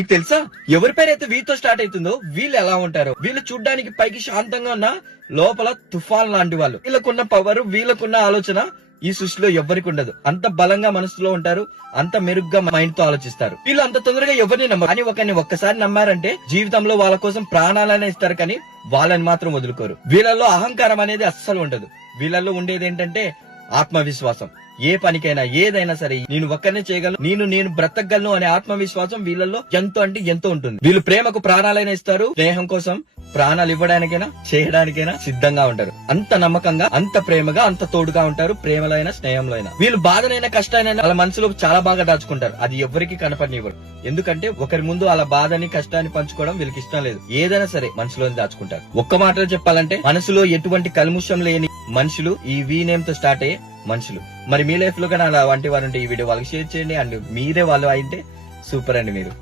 మీకు తెలుసా ఎవరి పేరైతే వీతో స్టార్ట్ అవుతుందో వీళ్ళు ఎలా ఉంటారో. వీళ్ళు చూడ్డానికి పైకి శాంతంగా ఉన్న లోపల తుఫాన్ లాంటి వాళ్ళు. వీళ్ళకున్న పవర్, వీళ్ళకున్న ఆలోచన ఈ సృష్టిలో ఎవరికి ఉండదు. అంత బలంగా మనసులో ఉంటారు, అంత మెరుగ్గా మైండ్ తో ఆలోచిస్తారు. వీళ్ళు అంత తొందరగా ఎవరిని నమ్మరు. కానీ ఒకరిని ఒక్కసారి నమ్మారంటే జీవితంలో వాళ్ళ కోసం ప్రాణాలనే ఇస్తారు, కానీ వాళ్ళని మాత్రం వదులుకోరు. వీళ్ళల్లో అహంకారం అనేది అస్సలు ఉండదు. వీళ్ళల్లో ఉండేది ఏంటంటే ఆత్మవిశ్వాసం. ఏ పనికైనా ఏదైనా సరే నేను ఒక్కనే చేయగలను, నేను బ్రతకగలను అనే ఆత్మవిశ్వాసం వీళ్ళల్లో ఎంతో అంటే ఎంతో ఉంటుంది. వీళ్ళు ప్రేమకు ప్రాణాలైనా ఇస్తారు, స్నేహం కోసం ప్రాణాలు ఇవ్వడానికైనా చేయడానికైనా సిద్ధంగా ఉంటారు. అంత నమ్మకంగా, అంత ప్రేమగా, అంత తోడుగా ఉంటారు. ప్రేమలో అయినా స్నేహంలో అయినా. వీళ్ళు బాధనైనా కష్టానైనా వాళ్ళ మనసులో చాలా బాగా దాచుకుంటారు. అది ఎవరికి కనపడనివ్వరు. ఎందుకంటే ఒకరి ముందు అలా బాధని కష్టాన్ని పంచుకోవడం వీళ్ళకి ఇష్టం లేదు. ఏదైనా సరే మనసులోని దాచుకుంటారు. ఒక్క మాటలో చెప్పాలంటే మనసులో ఎటువంటి కల్ముషం లేని మనుషులు ఈ వి నేమ్ తో స్టార్ట్ అయ్యే మనుషులు. మరి మీ లైఫ్ లో కానీ అలా వంటి వారు ఉంటే ఈ వీడియో వాళ్ళకి షేర్ చేయండి. అండ్ మీరే వాళ్ళు అయితే సూపర్ అండి మీరు.